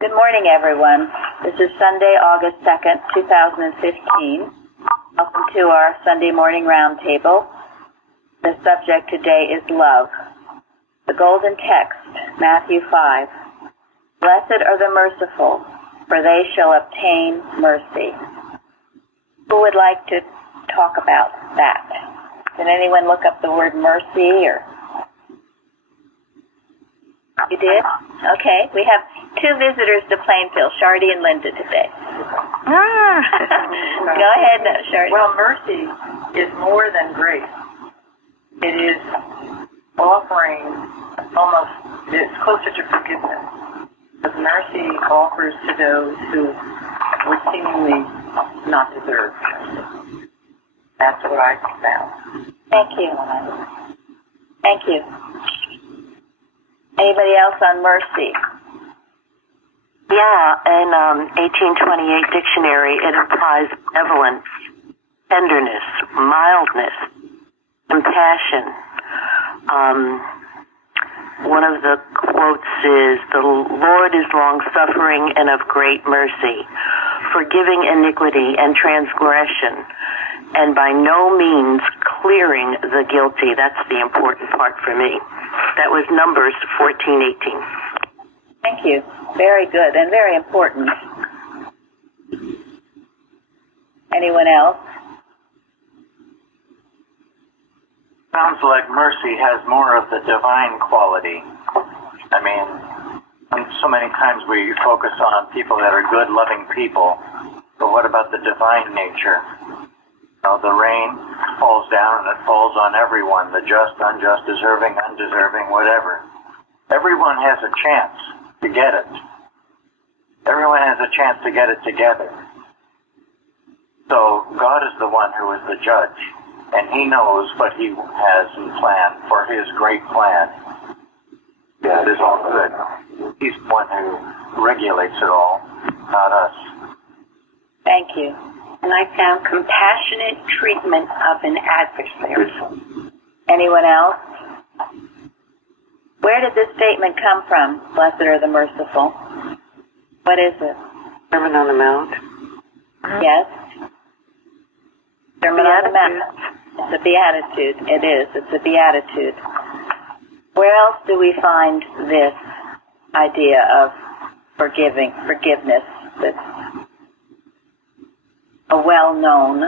Good morning, everyone. This is Sunday, August 2nd, 2015. Welcome to our Sunday morning roundtable. The subject today is love. The golden text, Matthew 5. Blessed are the merciful, for they shall obtain mercy. Who would like to talk about that? Did anyone look up the word mercy or... You did? Okay. We have two visitors to Plainfield, Shardy and Linda today. Go ahead, Shardy. Well, mercy is more than grace. It is offering it's closer to forgiveness. But mercy offers to those who would seemingly not deserve mercy. That's what I found. Thank you. Thank you. Anybody else on mercy? Yeah, in 1828 dictionary, it implies benevolence, tenderness, mildness, compassion. One of the quotes is, "The Lord is long-suffering and of great mercy, forgiving iniquity and transgression, and by no means clearing the guilty." That's the important part for me. That was Numbers 14:18. Thank you. Very good and very important. Anyone else? Sounds like mercy has more of the divine quality. I mean, so many times we focus on people that are good, loving people, but what about the divine nature? The rain falls down and it falls on everyone, the just, unjust, deserving, undeserving, whatever. Everyone has a chance to get it. Everyone has a chance to get it together. So God is the one who is the judge, and He knows what He has in plan for His great plan. Yeah, it is all good. He's the one who regulates it all, not us. Thank you. And I found compassionate treatment of an adversary. Anyone else? Where did this statement come from? Blessed are the merciful. What is it? Sermon on the Mount. Yes? Sermon on the Mount. It's a beatitude. It is. It's a beatitude. Where else do we find this idea of forgiveness that's well-known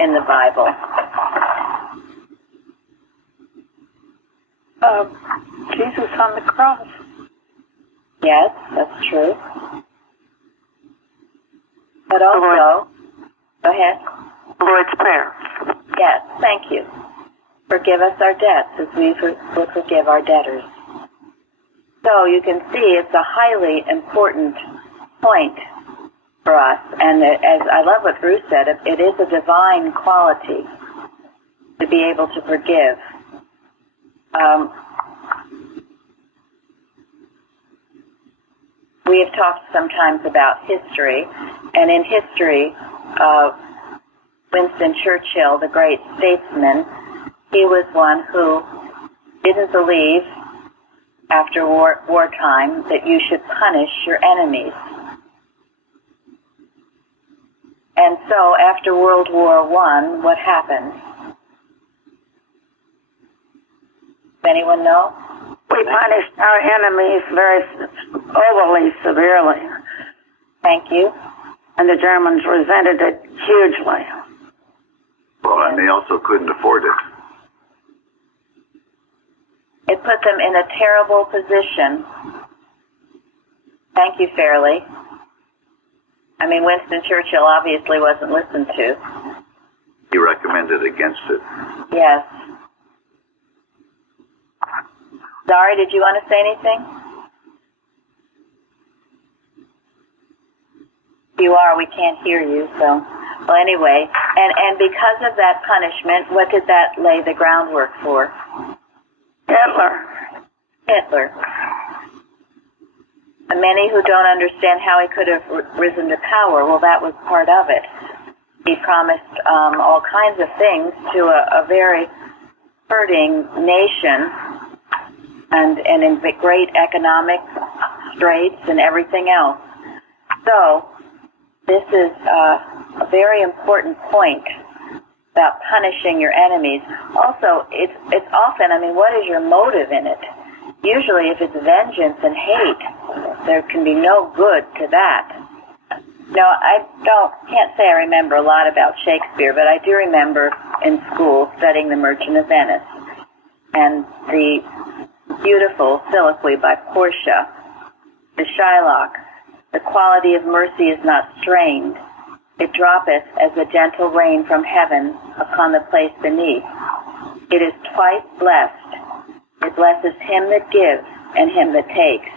in the Bible? Jesus on the cross. Yes, that's true. But also, go ahead. Lord's Prayer. Yes, thank you. Forgive us our debts as we would forgive our debtors. So you can see it's a highly important point for us. And as I love what Bruce said, it is a divine quality to be able to forgive. We have talked sometimes about history, and in history, Winston Churchill, the great statesman, he was one who didn't believe after wartime that you should punish your enemies. And so after World War I, what happened? Does anyone know? We punished our enemies very overly severely. Thank you. And the Germans resented it hugely. Well, and they also couldn't afford it. It put them in a terrible position. Thank you, Fairley. I mean, Winston Churchill obviously wasn't listened to. He recommended against it. Yes. Zari, did you want to say anything? You are. We can't hear you, so... Well, anyway, and because of that punishment, what did that lay the groundwork for? Hitler. And many who don't understand how he could have risen to power, well, that was part of it. He promised all kinds of things to a very hurting nation and in great economic straits and everything else. So this is a very important point about punishing your enemies. Also, it's often, what is your motive in it? Usually if it's vengeance and hate, there can be no good to that. Now, I can't say I remember a lot about Shakespeare, but I do remember in school studying The Merchant of Venice and the beautiful soliloquy by Portia to Shylock. The quality of mercy is not strained. It droppeth as a gentle rain from heaven upon the place beneath. It is twice blessed. It blesses him that gives and him that takes.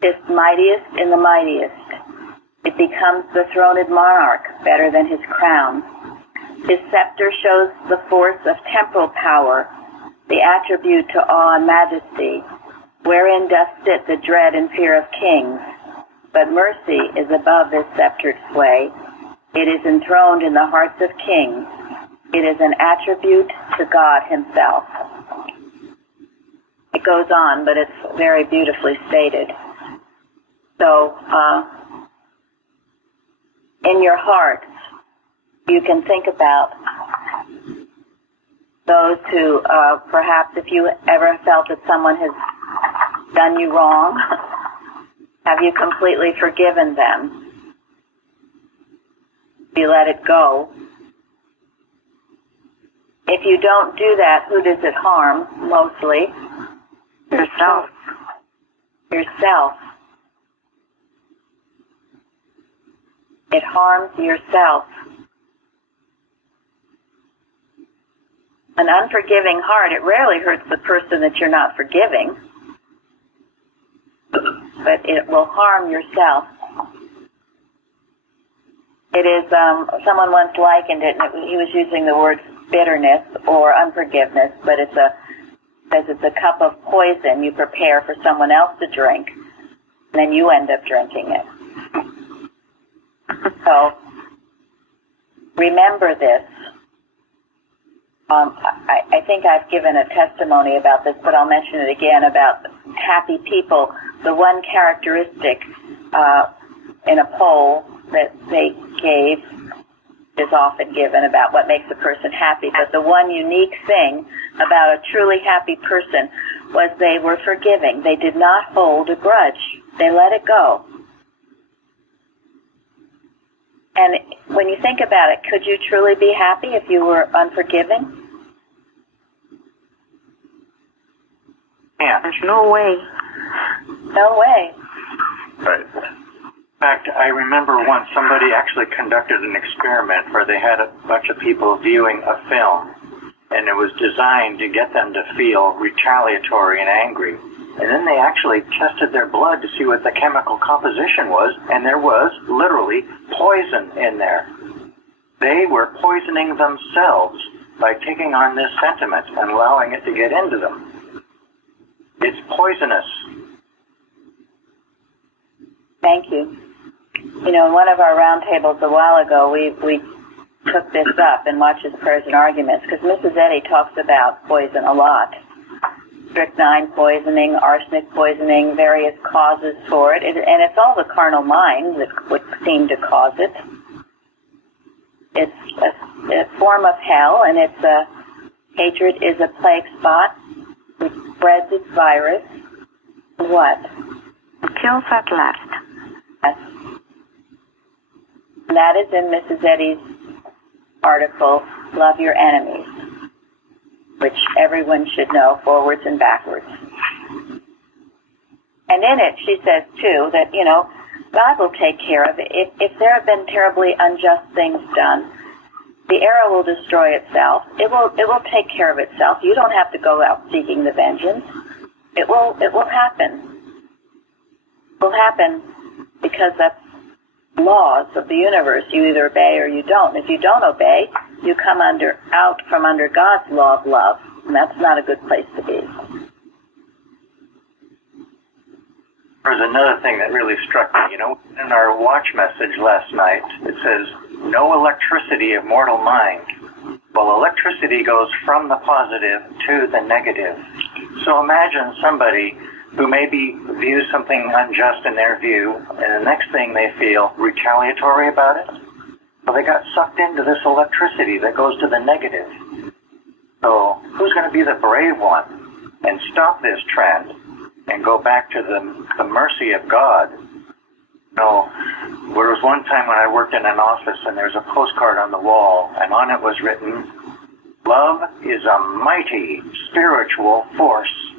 'Tis mightiest in the mightiest. It becomes the throned monarch better than his crown. His scepter shows the force of temporal power, the attribute to awe and majesty, wherein doth sit the dread and fear of kings. But mercy is above this sceptred sway. It is enthroned in the hearts of kings. It is an attribute to God himself. It goes on, but it's very beautifully stated. So, in your hearts, you can think about those who, perhaps if you ever felt that someone has done you wrong, have you completely forgiven them? You let it go. If you don't do that, who does it harm mostly? Yourself. Yourself. It harms yourself. An unforgiving heart, it rarely hurts the person that you're not forgiving, but it will harm yourself. It is, someone once likened it, and he was using the word bitterness or unforgiveness, but says it's a cup of poison you prepare for someone else to drink, and then you end up drinking it. So, remember this. I think I've given a testimony about this, but I'll mention it again about happy people. The one characteristic in a poll that they gave is often given about what makes a person happy, but the one unique thing about a truly happy person was they were forgiving. They did not hold a grudge. They let it go. And when you think about it, could you truly be happy if you were unforgiving? Yeah. There's no way. No way. Right. In fact, I remember once somebody actually conducted an experiment where they had a bunch of people viewing a film, and it was designed to get them to feel retaliatory and angry. And then they actually tested their blood to see what the chemical composition was, and there was literally poison in there. They were poisoning themselves by taking on this sentiment and allowing it to get into them. It's poisonous. Thank you. In one of our roundtables a while ago, we took this up in Watches, Prayers, and Arguments, because Mrs. Eddy talks about poison a lot. Strychnine poisoning, arsenic poisoning, various causes for it. And it's all the carnal mind that would seem to cause it. It's a form of hell, and hatred is a plague spot which spreads its virus. What? It kills at last. Yes. And that is in Mrs. Eddy's article, Love Your Enemies, which everyone should know forwards and backwards. And in it, she says, too, that, God will take care of it. If there have been terribly unjust things done, the arrow will destroy itself. It will take care of itself. You don't have to go out seeking the vengeance. It will happen. It will happen because that's laws of the universe. You either obey or you don't. If you don't obey, you come out from under God's law of love, and that's not a good place to be. There's another thing that really struck me. In our watch message last night, it says, no electricity of mortal mind. Well, electricity goes from the positive to the negative. So imagine somebody who maybe views something unjust in their view, and the next thing they feel retaliatory about it. So they got sucked into this electricity that goes to the negative. So who's going to be the brave one and stop this trend and go back to the mercy of God? No, there was one time when I worked in an office and there's a postcard on the wall, and on it was written, "Love is a mighty spiritual force,"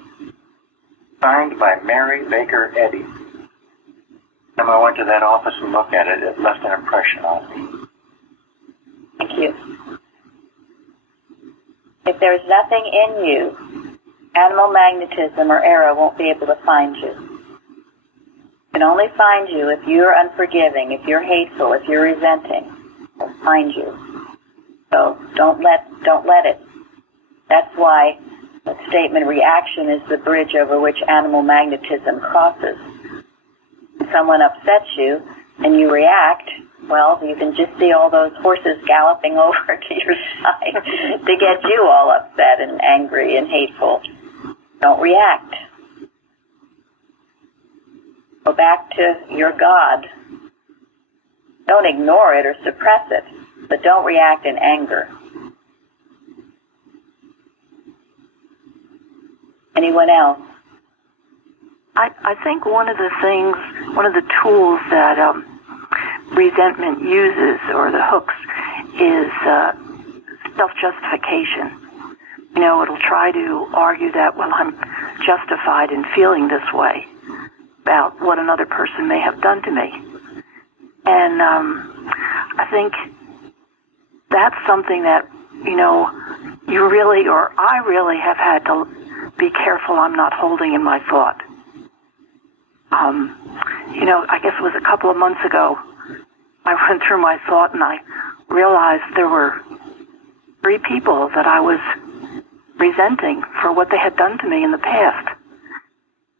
signed by Mary Baker Eddy. And when I went to that office and looked at it, it left an impression on me. Thank you. If there's nothing in you, animal magnetism or error won't be able to find you. It can only find you if you're unforgiving, if you're hateful, if you're resenting. It'll find you. So don't let it. That's why the statement reaction is the bridge over which animal magnetism crosses. If someone upsets you and you react, well, you can just see all those horses galloping over to your side to get you all upset and angry and hateful. Don't react. Go back to your God. Don't ignore it or suppress it, but don't react in anger. Anyone else? I think one of the tools that resentment uses, or the hooks, is self-justification. You know, it'll try to argue that, well, I'm justified in feeling this way about what another person may have done to me. And I think that's something that, you know, you really, or I really have had to be careful I'm not holding in my thought. You know, I guess it was a couple of months ago, I went through my thought and I realized there were 3 people that I was resenting for what they had done to me in the past.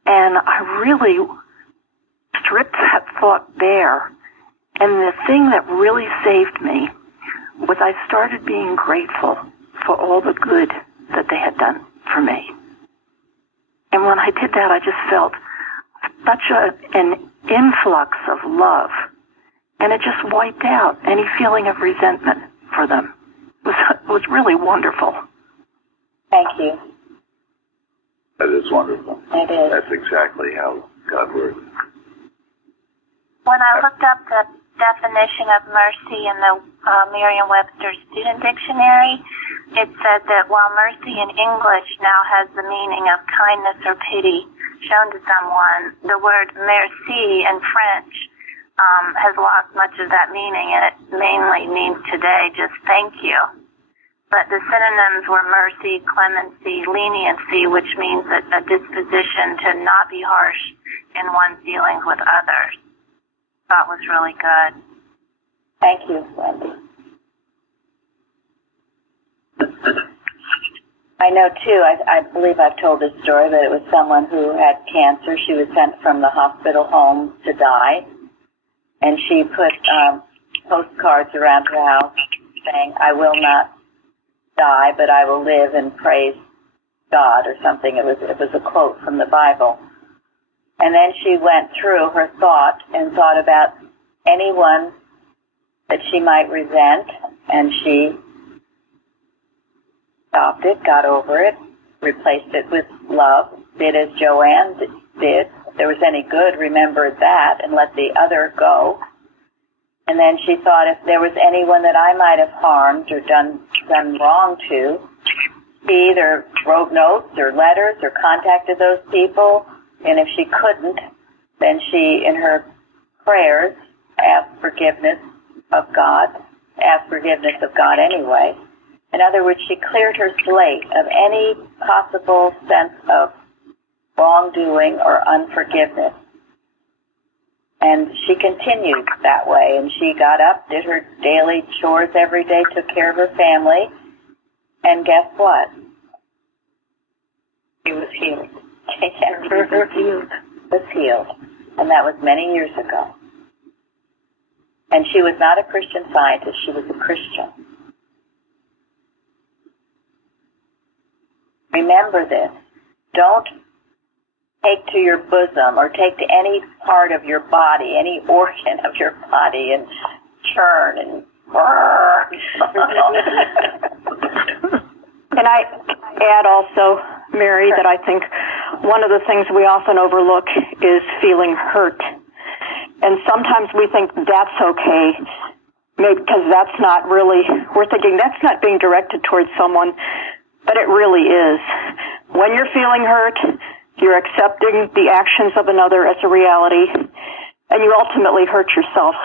And I really stripped that thought bare. And the thing that really saved me was I started being grateful for all the good that they had done for me. And when I did that, I just felt such an influx of love. And it just wiped out any feeling of resentment for them. It was really wonderful. Thank you. That is wonderful. It is. That's exactly how God works. When I looked up the definition of mercy in the Merriam-Webster Student Dictionary, it said that while mercy in English now has the meaning of kindness or pity shown to someone, the word merci in French has lost much of that meaning, and it mainly means today just thank you. But the synonyms were mercy, clemency, leniency, which means a disposition to not be harsh in one's dealings with others. That was really good. Thank you, Wendy. I know, too, I believe I've told this story, but it was someone who had cancer. She was sent from the hospital home to die, and she put postcards around her house saying, "I will not die, but I will live and praise God," or something. It was a quote from the Bible. And then she went through her thought and thought about anyone that she might resent, and she stopped it, got over it, replaced it with love, did as Joanne did. If there was any good, remembered that and let the other go. And then she thought, if there was anyone that I might have harmed or done wrong to, she either wrote notes or letters or contacted those people. And if she couldn't, then she, in her prayers, asked forgiveness of God anyway. In other words, she cleared her slate of any possible sense of wrongdoing or unforgiveness. And she continued that way, and she got up, did her daily chores every day, took care of her family, and guess what? She was healed. was healed. And that was many years ago. And she was not a Christian Scientist, she was a Christian. Remember this. Don't take to your bosom or take to any part of your body, any organ of your body, and churn and Can I add also, Mary, that I think one of the things we often overlook is feeling hurt. And sometimes we think that's okay, maybe because that's not really, we're thinking that's not being directed towards someone, but it really is. When you're feeling hurt, you're accepting the actions of another as a reality, and you ultimately hurt yourself.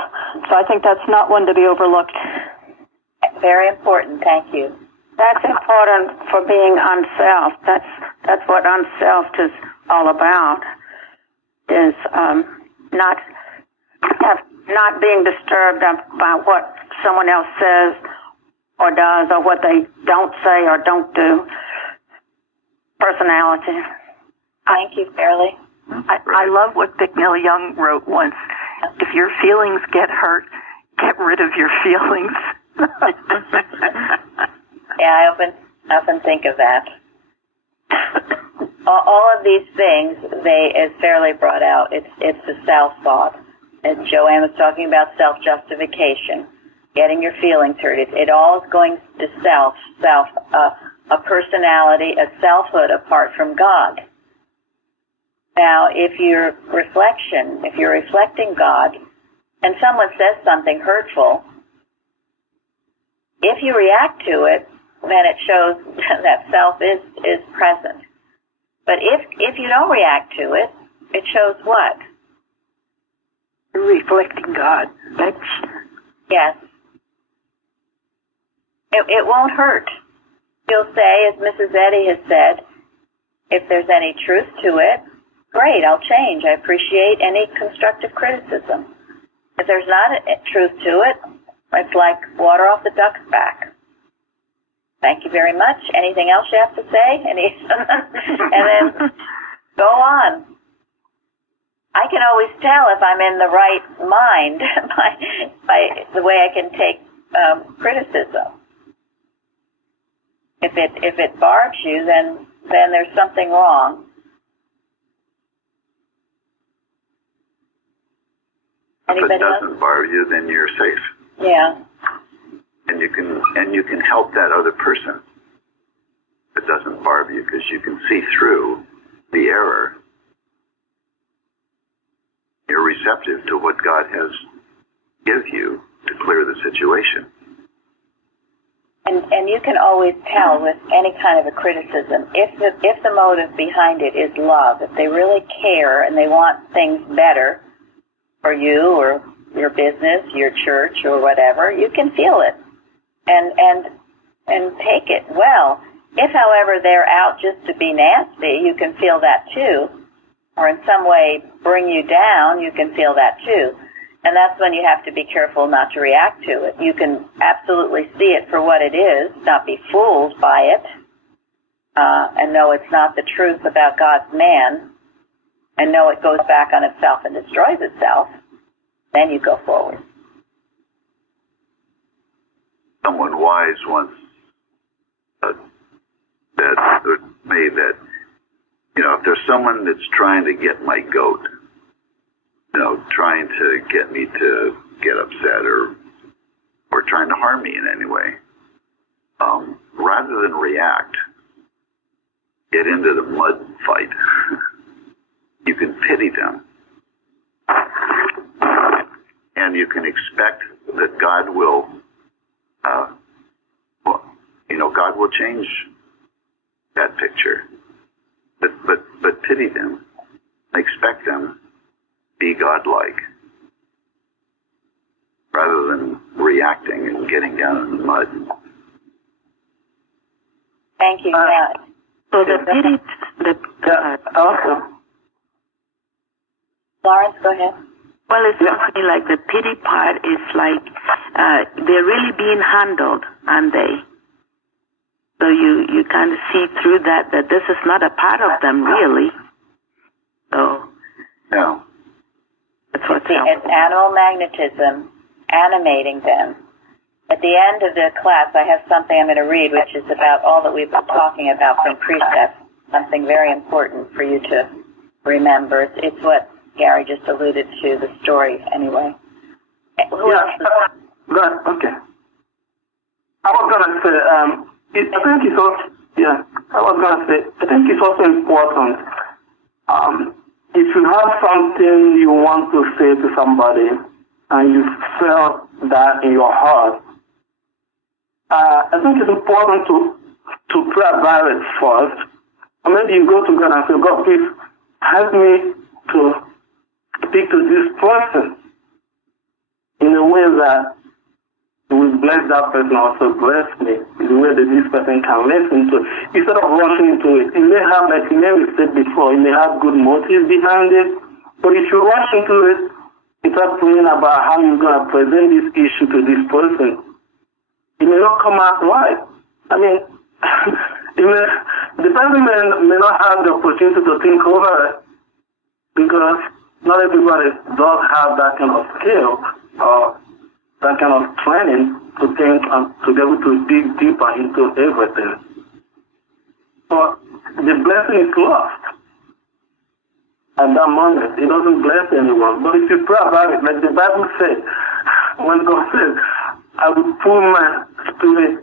So I think that's not one to be overlooked. Very important. Thank you. That's important for being unself. That's what unself is all about. Is not being disturbed by what someone else says or does, or what they don't say or don't do. Personality. Thank you, Fairly. I love what Bicknell Young wrote once. If your feelings get hurt, get rid of your feelings. Yeah, I often think of that. All of these things, as Fairly brought out, it's the self-thought. As Joanne was talking about self-justification, getting your feelings hurt. It all is going to self, a personality, a selfhood apart from God. Now, if you're reflecting God, and someone says something hurtful, if you react to it, then it shows that self is present. But if you don't react to it, it shows what? Reflecting God. Yes. It won't hurt. You'll say, as Mrs. Eddy has said, if there's any truth to it, great, I'll change. I appreciate any constructive criticism. If there's not a truth to it, it's like water off the duck's back. Thank you very much. Anything else you have to say? And then go on. I can always tell if I'm in the right mind by the way I can take criticism. If it barbs you, then there's something wrong. Anybody if it doesn't else? barb you, then you're safe. Yeah. And you can help that other person. It doesn't barb you because you can see through the error. You're receptive to what God has given you to clear the situation. And you can always tell with any kind of a criticism if the motive behind it is love, if they really care and they want things better for you or your business, your church, or whatever, you can feel it and take it well. If, however, they're out just to be nasty, you can feel that too, or in some way bring you down, you can feel that too. And that's when you have to be careful not to react to it. You can absolutely see it for what it is, not be fooled by it, and know it's not the truth about God's man, and know it goes back on itself and destroys itself. Then you go forward. Someone wise once said to me that, if there's someone that's trying to get my goat, trying to get me to get upset or trying to harm me in any way, rather than react, get into the mud fight. You can pity them. And you can expect that God will, God will change that picture. But pity them. Expect them to be godlike, rather than reacting and getting down in the mud. Thank you. Yeah. So the pity, also. Lawrence, go ahead. Well, it's something like the pity part is like they're really being handled, aren't they? So you kind of see through that this is not a part of them, really. So Yeah. that's what's It's animal magnetism animating them. At the end of the class, I have something I'm going to read, which is about all that we've been talking about from precepts, something very important for you to remember. It's what Gary just alluded to, the story, anyway. Who else is... Good. Okay. I was gonna say, I think it's also important. If you have something you want to say to somebody and you felt that in your heart, I think it's important to pray about it first. Or maybe you go to God and say, God, please help me to speak to this person in a way that will bless that person, also bless me, in the way that this person can listen to. Instead of rushing into it, it may have, like Mary said before, it may have good motives behind it, but if you rush into it, you start praying about how you're going to present this issue to this person, it may not come out right. I mean, the person may not have the opportunity to think over it, because not everybody does have that kind of skill or that kind of training to think and to be able to dig deeper into everything. But the blessing is lost at that moment. It doesn't bless anyone. But if you pray about it, like the Bible said, when God said, I will put my spirit,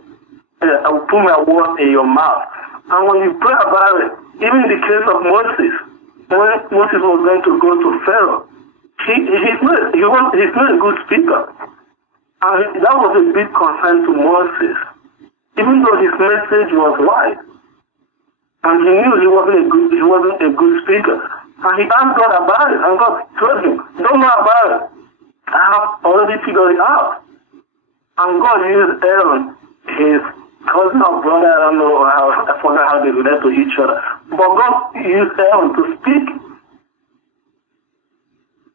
I will put my word in your mouth. And when you pray about it, even in the case of Moses, when Moses was going to go to Pharaoh, he's not a good speaker. And that was a big concern to Moses, even though his message was right. And he knew he wasn't a good speaker. And he asked God about it, and God told him, don't know about it. I have already figured it out. And God used Aaron, his cousin or brother, I don't know I forgot how they relate to each other. But God used Aaron to speak,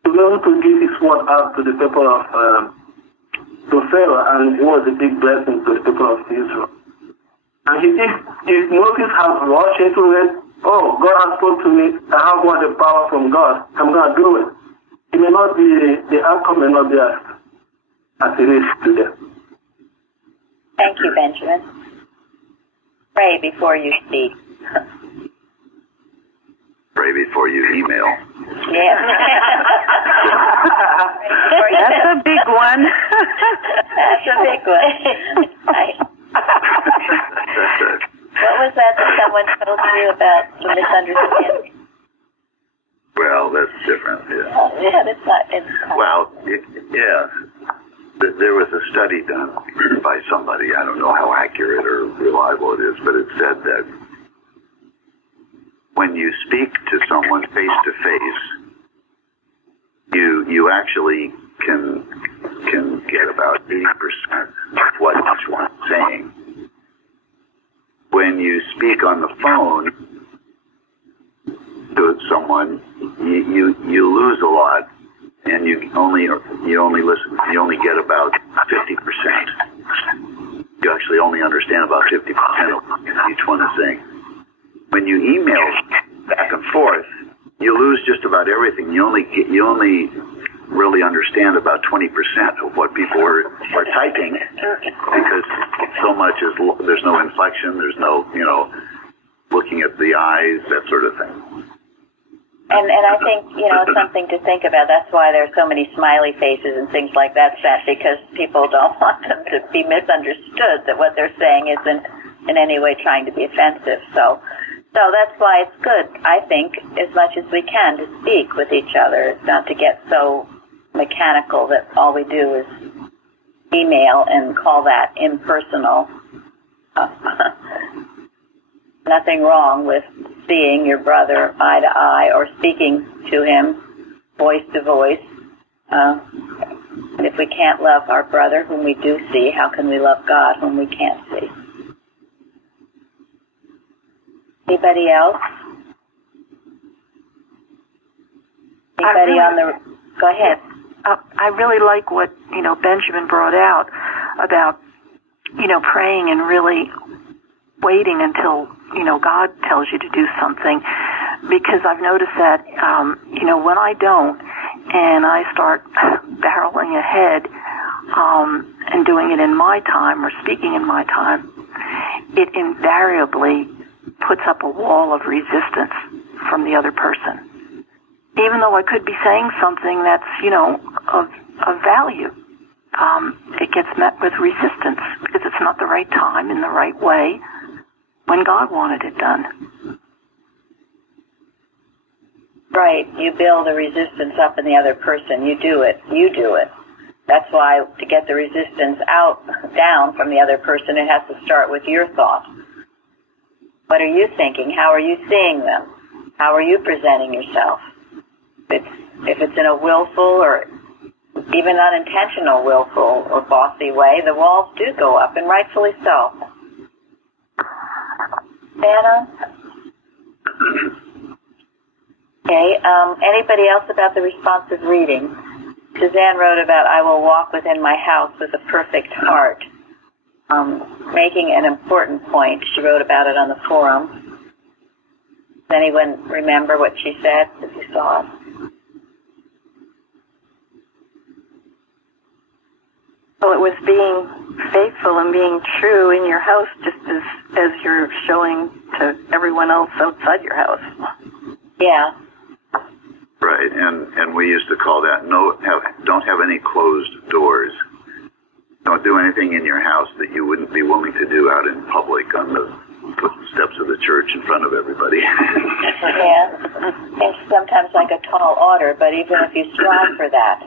to be able to give his word out to the people of to Pharaoh, and it was a big blessing to the people of Israel. And if Moses has rushed into it, oh, God has spoken to me, I have got the power from God, I'm going to do it. It may not be, the outcome may not be as it is today. Thank you, Benjamin. Pray before you speak. Pray before you email. Yeah. That's a big one. That's a big one. What was that someone told you about the misunderstanding? Well, that's different, yeah. Oh, yeah, that's not. Well, yeah. There was a study done by somebody, I don't know how accurate or reliable it is, but it said that when you speak to someone face to face, you actually can get about 80% of what each one's saying. When you speak on the phone to someone, you lose a lot, and you only get about 50%. You actually only understand about 50% of what each one is saying. When you email back and forth, you lose just about everything. You only really understand about 20% of what people are typing, because so much there's no inflection, there's no looking at the eyes, that sort of thing. And I think, something to think about. That's why there's so many smiley faces and things like that set, because people don't want them to be misunderstood, that what they're saying isn't in any way trying to be offensive. So that's why it's good, I think, as much as we can, to speak with each other, not to get so mechanical that all we do is email and call that impersonal. Nothing wrong with seeing your brother eye to eye or speaking to him voice to voice. And if we can't love our brother whom we do see, how can we love God whom we can't see? Anybody else? Anybody on the... Go ahead. I really like what, Benjamin brought out about, praying and really waiting until, God tells you to do something. Because I've noticed that, when I don't, and I start barreling ahead and doing it in my time or speaking in my time, it invariably puts up a wall of resistance from the other person. even though I could be saying something that's, of value, it gets met with resistance because it's not the right time in the right way when God wanted it done. Right. You build a resistance up in the other person. You do it. That's why to get the resistance down from the other person, it has to start with your thought. What are you thinking? How are you seeing them? How are you presenting yourself? If it's in a willful or even unintentional willful or bossy way, the walls do go up, and rightfully so. Anna? Okay, anybody else about the responsive reading? Suzanne wrote about, I will walk within my house with a perfect heart, making an important point. She wrote about it on the forum. Does anyone remember what she said, if you saw it? Well, it was being faithful and being true in your house just as you're showing to everyone else outside your house. Yeah. Right, and we used to call that don't have any closed doors. Don't do anything in your house that you wouldn't be willing to do out in public on the steps of the church in front of everybody. Yeah. It's sometimes like a tall order, but even if you strive for that,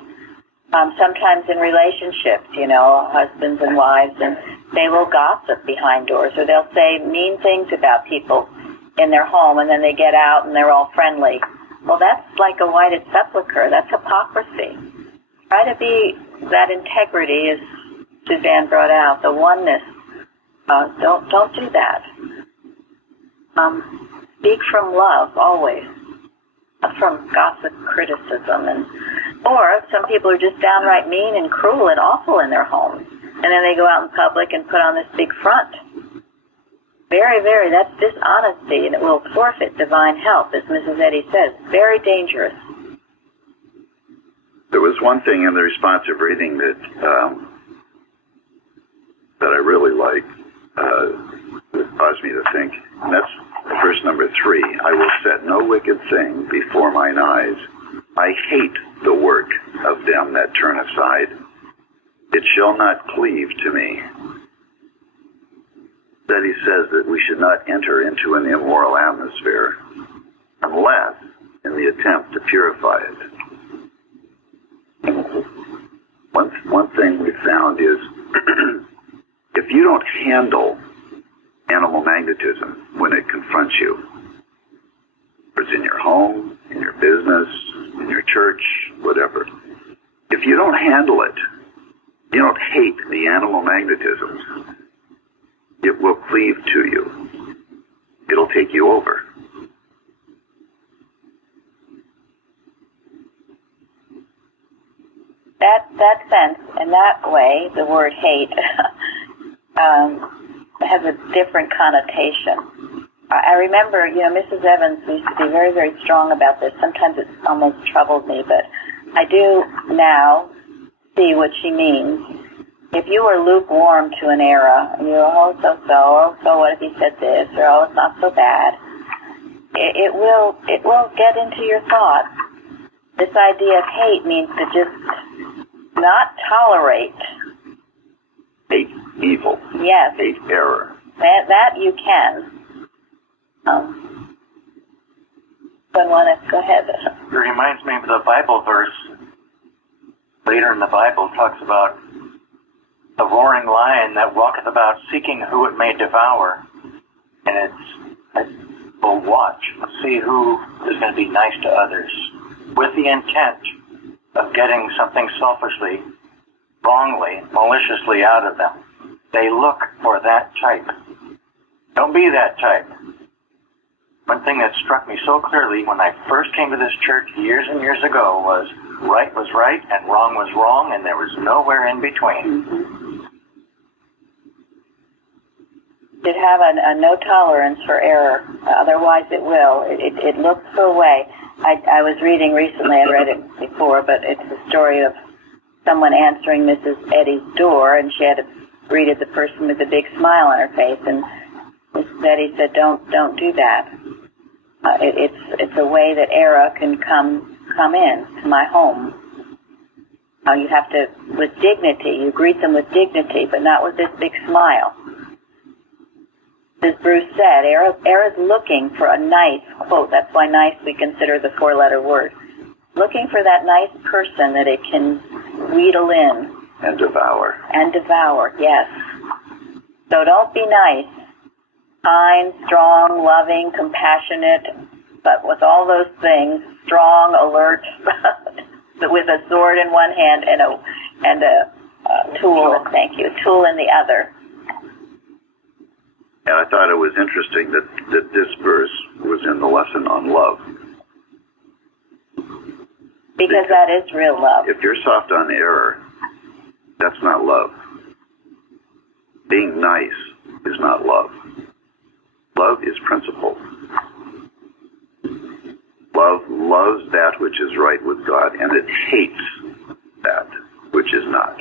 sometimes in relationships, husbands and wives, and they will gossip behind doors, or they'll say mean things about people in their home, and then they get out and they're all friendly. Well, that's like a whited sepulcher. That's hypocrisy. Try to be that integrity, as Suzanne brought out, the oneness. Don't do that. Speak from love always, not from gossip, criticism, or some people are just downright mean and cruel and awful in their homes, and then they go out in public and put on this big front. Very, very, that's dishonesty, and it will forfeit divine help, as Mrs. Eddy says. Very dangerous. There was one thing in the responsive reading that I really liked, that caused me to think, and that's verse number 3. I will set no wicked thing before mine eyes. I hate the work of them that turn aside. It shall not cleave to me. That he says that we should not enter into an immoral atmosphere unless in the attempt to purify it. One thing we found is if you don't handle animal magnetism when it confronts you, whether it's in your home, in your business, in your church, whatever, if you don't handle it, you don't hate the animal magnetisms, it will cleave to you. It'll take you over. That sense, in that way, the word hate has a different connotation. I remember, Mrs. Evans used to be very, very strong about this. Sometimes it almost troubled me, but I do now see what she means. If you are lukewarm to an error, and you're, so what if he said this, or, it's not so bad, it will get into your thoughts. This idea of hate means to just not tolerate. Hate evil. Yes. Hate error. That you can. Go ahead. It reminds me of the Bible verse later in the Bible talks about the roaring lion that walketh about seeking who it may devour. And it will watch, see who is going to be nice to others with the intent of getting something selfishly, wrongly, maliciously out of them. They look for that type. Don't be that type. One thing that struck me so clearly when I first came to this church years and years ago was right was right and wrong was wrong, and there was nowhere in between. You should have a no tolerance for error. Otherwise it will. It looks for a way. I was reading recently, I read it before, but it's the story of someone answering Mrs. Eddy's door, and she had greeted the person with a big smile on her face, and Mrs. Eddy said, don't do that. It's a way that error can come come in to my home. Now you have to, with dignity, you greet them with dignity, but not with this big smile. As Bruce said, Era's looking for a nice, quote, that's why nice we consider the four-letter word, looking for that nice person that it can wheedle in. And devour. And devour, yes. So don't be nice. Kind, strong, loving, compassionate, but with all those things, strong, alert, with a sword in one hand and a tool, thank you, tool in the other. And I thought it was interesting that this verse was in the lesson on love. Because that is real love. If you're soft on error, that's not love. Being nice is not love. Love is principle. Love loves that which is right with God, and it hates that which is not.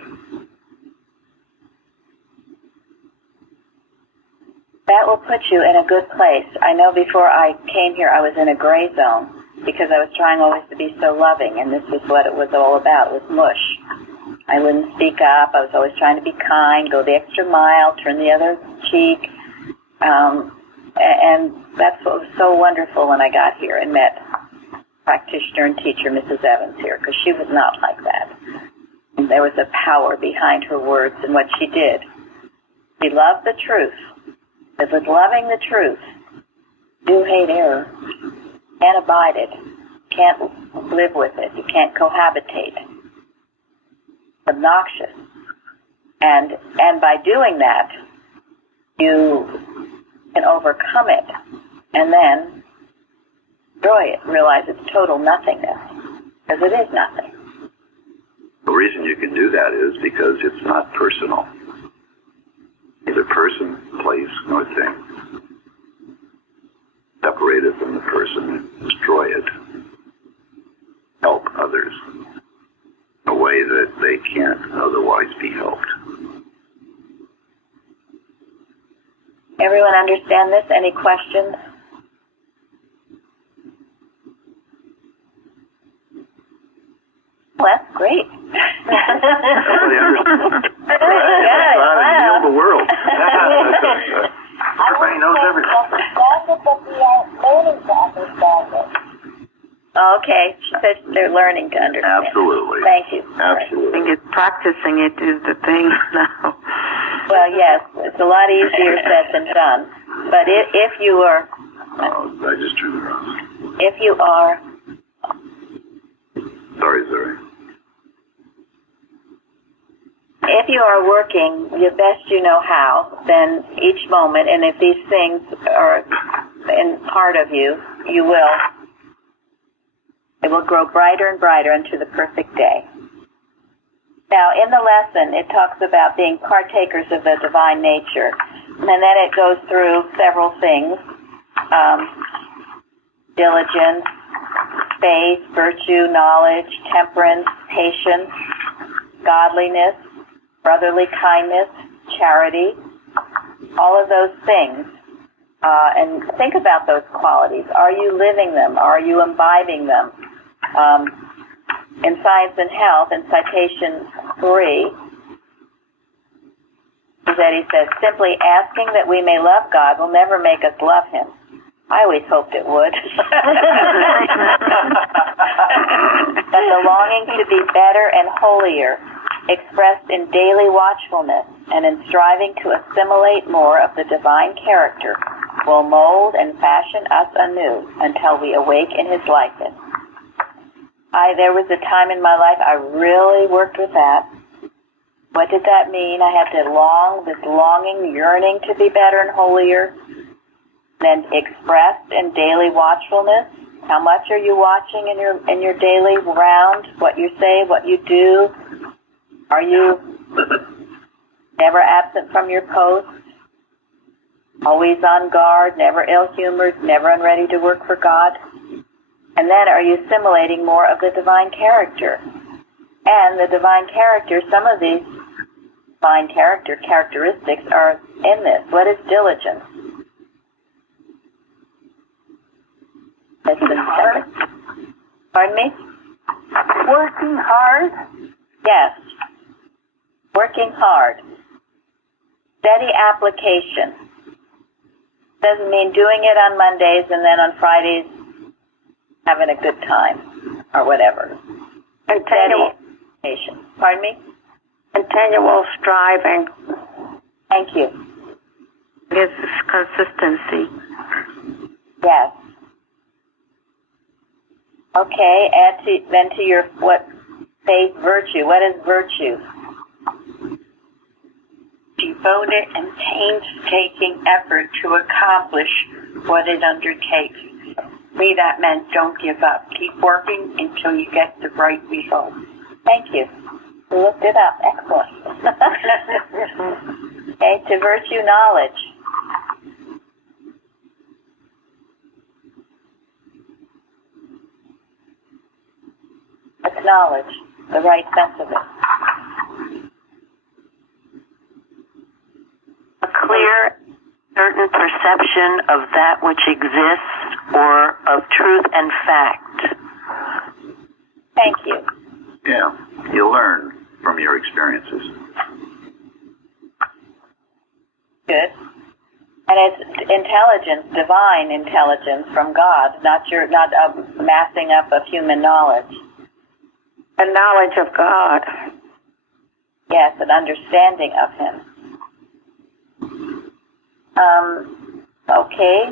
That will put you in a good place. I know before I came here I was in a gray zone because I was trying always to be so loving, and this was what it was all about. It was mush. I wouldn't speak up. I was always trying to be kind, go the extra mile, turn the other cheek. And that's what was so wonderful when I got here and met practitioner and teacher Mrs. Evans here, because she was not like that. And there was a power behind her words and what she did. She loved the truth. But with loving the truth, do hate error. Can't abide it. Can't live with it. You can't cohabitate. Obnoxious. And by doing that, you can overcome it and then destroy it. Realize it's total nothingness. Because it is nothing. The reason you can do that is because it's not personal. Neither person, place, nor thing. Separate it from the person, destroy it. Help others in a way that they can't otherwise be helped. Everyone understand this? Any questions? Well, that's great. Everybody understands. Heal the world. Everybody knows everything. Okay, she said they're learning to understand. Absolutely. Thank you. Absolutely. I think practicing it is the thing now. Well, yes, it's a lot easier said than done. But if you are... Oh, I just turned around. If you are... Sorry, Zuri. If you are working the best you know how, then each moment, and if these things are in part of you, you will. It will grow brighter and brighter into the perfect day. Now, in the lesson, it talks about being partakers of the divine nature. And then it goes through several things. Diligence, faith, virtue, knowledge, temperance, patience, godliness, brotherly kindness, charity, all of those things. And think about those qualities. Are you living them? Are you imbibing them? In Science and Health, in citation 3, he says, simply asking that we may love God will never make us love Him. I always hoped it would. But the longing to be better and holier, expressed in daily watchfulness and in striving to assimilate more of the divine character, will mold and fashion us anew until we awake in His likeness. There was a time in my life I really worked with that. What did that mean? I had to this longing, yearning to be better and holier, then expressed in daily watchfulness. How much are you watching in your daily round? What you say, what you do? Are you never absent from your post? Always on guard, never ill-humored, never unready to work for God? And then are you assimilating more of the divine character? And the divine character, some of these divine characteristics are in this. What is diligence? Pardon me? Working hard? Yes. Working hard. Steady application. Doesn't mean doing it on Mondays and then on Fridays having a good time or whatever. Continual. Steady application. Pardon me? Continual striving. Thank you. Gives consistency. Yes. Okay, add to your what faith virtue. What is virtue? Devoted and painstaking effort to accomplish what it undertakes. To me, that meant don't give up. Keep working until you get the right result. Thank you. We looked it up. Excellent. Okay, to virtue, knowledge. It's knowledge, the right sense of it. A clear, certain perception of that which exists or of truth and fact. Thank you. Yeah, you learn from your experiences. Good. And it's intelligence, divine intelligence from God, not a massing up of human knowledge. The knowledge of God. Yes, an understanding of Him. Okay.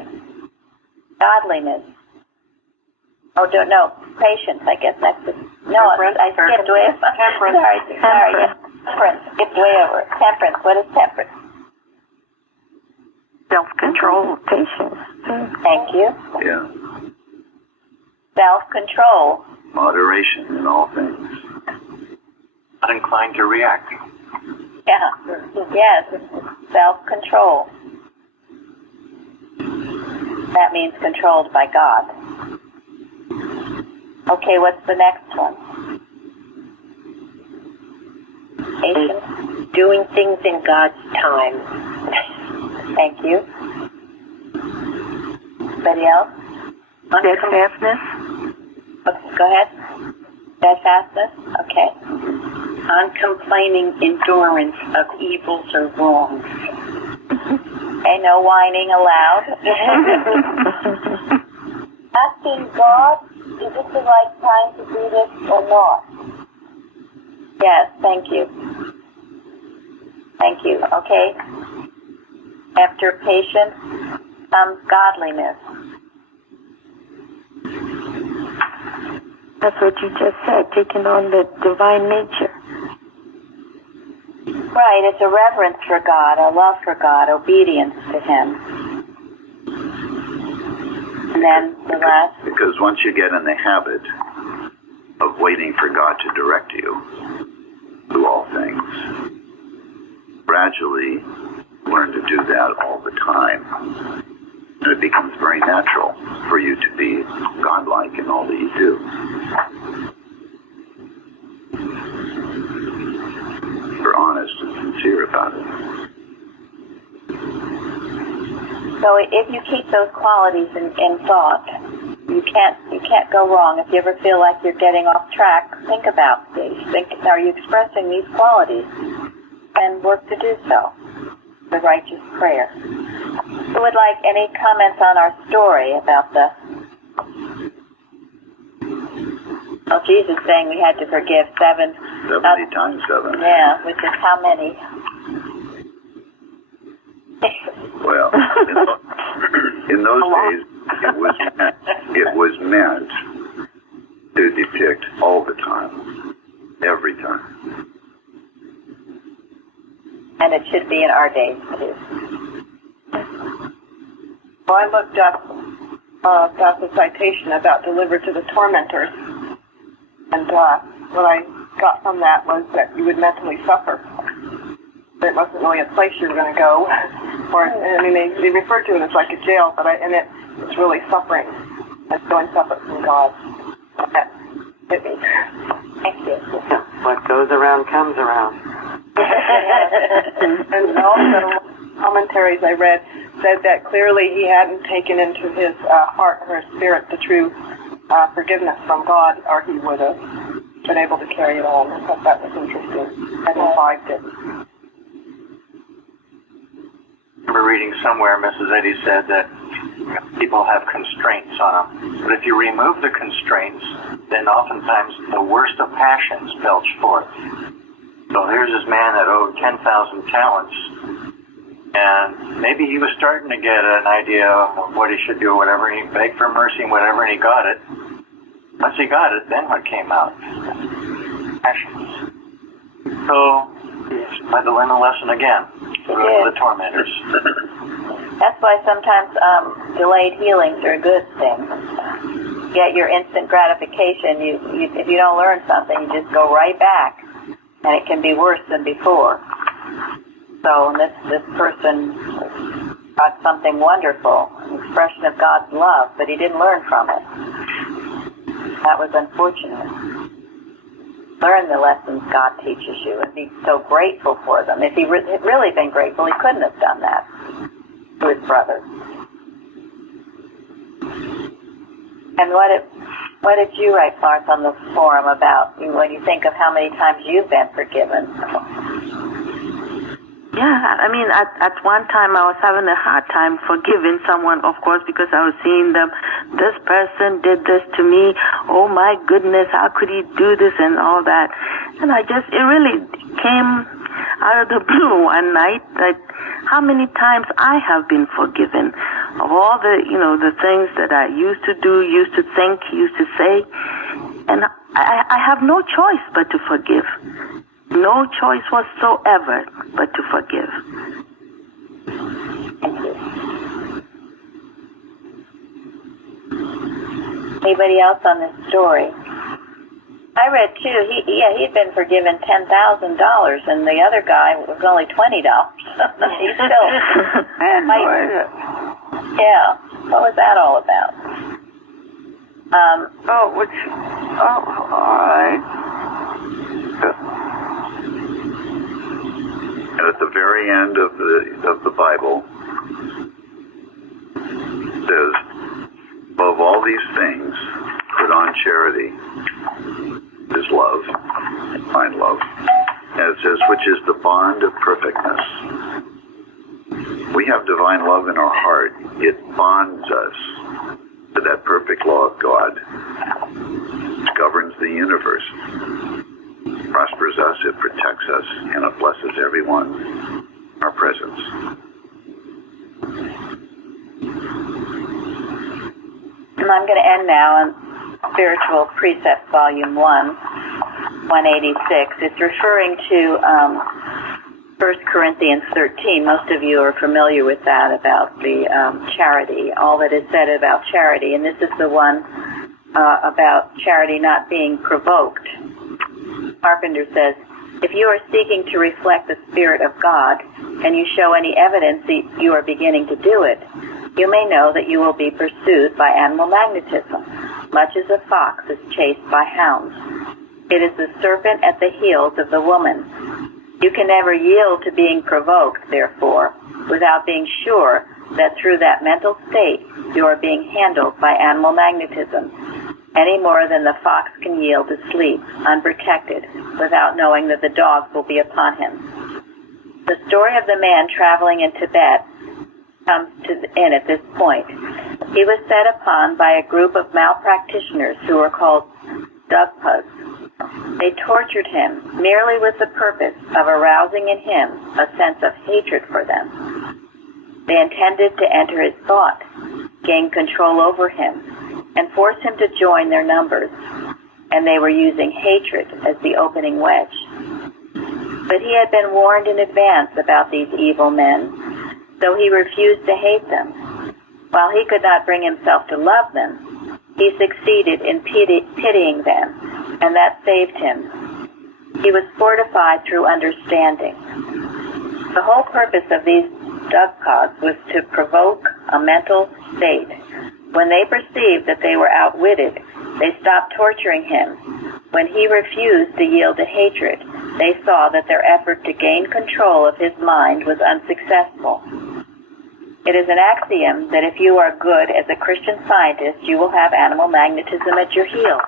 Godliness. Oh, don't know. Patience, I guess that's the... No, I skipped way over. Temperance. Sorry. Yes. Temperance. Skipped way over. Temperance. What is temperance? Self-control. Patience. Thank you. Yeah. Self-control. Moderation in all things. Not inclined to react. Yeah. Yes. Self-control. That means controlled by God. Okay, what's the next one? Patience. Doing things in God's time. Thank you. Anybody else? Steadfastness. Go ahead. Steadfastness? Okay. Uncomplaining endurance of evils or wrongs. Okay, no whining allowed. Asking God, is it the right time to do this or not? Yes, thank you. Thank you. Okay. After patience comes godliness. That's what you just said, taking on the divine nature. Right, it's a reverence for God, a love for God, obedience to Him. And then the last... Because once you get in the habit of waiting for God to direct you to all things, gradually learn to do that all the time. And it becomes very natural for you to be godlike in all that you do. You're honest and sincere about it. So if you keep those qualities in thought, you can't go wrong. If you ever feel like you're getting off track, think about these. Are you expressing these qualities? And work to do so. The righteous prayer. Who would like any comments on our story about the... Oh, Jesus saying we had to forgive 70 times 7. Yeah, which is how many? Well, in those days, it was meant to depict all the time, every time. And it should be in our days, too. Well, I looked up about the citation about delivered to the tormentors. And what I got from that was that you would mentally suffer. It wasn't really a place you were going to go. They refer to it as like a jail, but it's really suffering. It's going separate from God. That hit me. Thank you. What goes around comes around. And also, commentaries I read said that clearly he hadn't taken into his heart or his spirit the true forgiveness from God, or he would have. been able to carry it on. I thought that was interesting. I liked it. I remember reading somewhere Mrs. Eddy said that people have constraints on them. But if you remove the constraints, then oftentimes the worst of passions belch forth. So here's this man that owed 10,000 talents, and maybe he was starting to get an idea of what he should do or whatever, and he begged for mercy and whatever, and he got it. Once he got it, then what came out? Passions. So he had to learn a lesson again. Go to the tormentors. That's why sometimes delayed healings are a good thing. Get your instant gratification. If you don't learn something, you just go right back, and it can be worse than before. So this person got something wonderful, an expression of God's love, but he didn't learn from it. That was unfortunate. Learn the lessons God teaches you and be so grateful for them. If he had really been grateful, he couldn't have done that to his brother. And what did you write, Florence, on the forum about when you think of how many times you've been forgiven? Yeah, I mean, at one time I was having a hard time forgiving someone, of course, because I was seeing them, this person did this to me, oh my goodness, how could he do this and all that. And it really came out of the blue one night that how many times I have been forgiven of all the, the things that I used to do, used to think, used to say. And I have no choice but to forgive. No choice whatsoever but to forgive. Anybody else on this story? I read too. He'd been forgiven $10,000, and the other guy was only $20. He's still. Yeah. What was that all about? All right. And at the very end of the Bible, it says, above all these things, put on charity, is love, find love. And it says, which is the bond of perfectness. We have divine love in our heart. It bonds us to that perfect law of God. It governs the universe. Prospers us, it protects us, and it blesses everyone in our presence. And I'm going to end now on Spiritual Precepts, Volume 1, 186. It's referring to 1 Corinthians 13. Most of you are familiar with that, about the charity, all that is said about charity. And this is the one about charity not being provoked. Carpenter says, if you are seeking to reflect the Spirit of God, and you show any evidence that you are beginning to do it, you may know that you will be pursued by animal magnetism, much as a fox is chased by hounds. It is the serpent at the heels of the woman. You can never yield to being provoked, therefore, without being sure that through that mental state you are being handled by animal magnetism, any more than the fox can yield to sleep, unprotected, without knowing that the dogs will be upon him. The story of the man traveling in Tibet comes to an end at this point. He was set upon by a group of malpractitioners who were called Dugpas. They tortured him merely with the purpose of arousing in him a sense of hatred for them. They intended to enter his thought, gain control over him, and force him to join their numbers, and they were using hatred as the opening wedge. But he had been warned in advance about these evil men, so he refused to hate them. While he could not bring himself to love them, he succeeded in pitying them, and that saved him. He was fortified through understanding. The whole purpose of these dugcads was to provoke a mental state. When they perceived that they were outwitted, they stopped torturing him. When he refused to yield to hatred, they saw that their effort to gain control of his mind was unsuccessful. It is an axiom that if you are good as a Christian Scientist, you will have animal magnetism at your heels.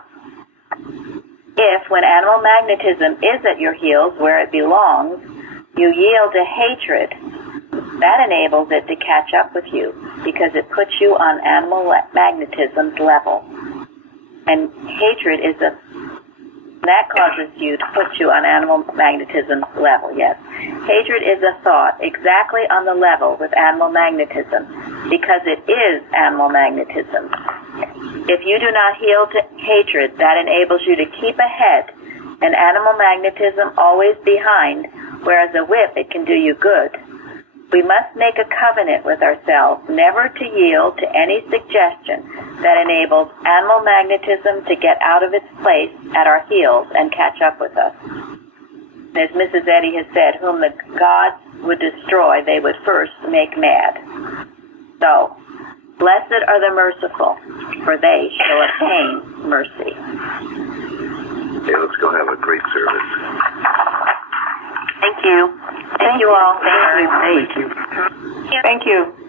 If, when animal magnetism is at your heels where it belongs, you yield to hatred, that enables it to catch up with you because it puts you on animal magnetism's level. And hatred is that causes you to put you on animal magnetism's level, yes. Hatred is a thought exactly on the level with animal magnetism because it is animal magnetism. If you do not yield to hatred, that enables you to keep ahead and animal magnetism always behind, whereas a whip, it can do you good. We must make a covenant with ourselves never to yield to any suggestion that enables animal magnetism to get out of its place at our heels and catch up with us. As Mrs. Eddy has said, whom the gods would destroy, they would first make mad. So, blessed are the merciful, for they shall obtain mercy. Okay, let's go have a great service. Thank you. Thank you all. Thank you. Thank you.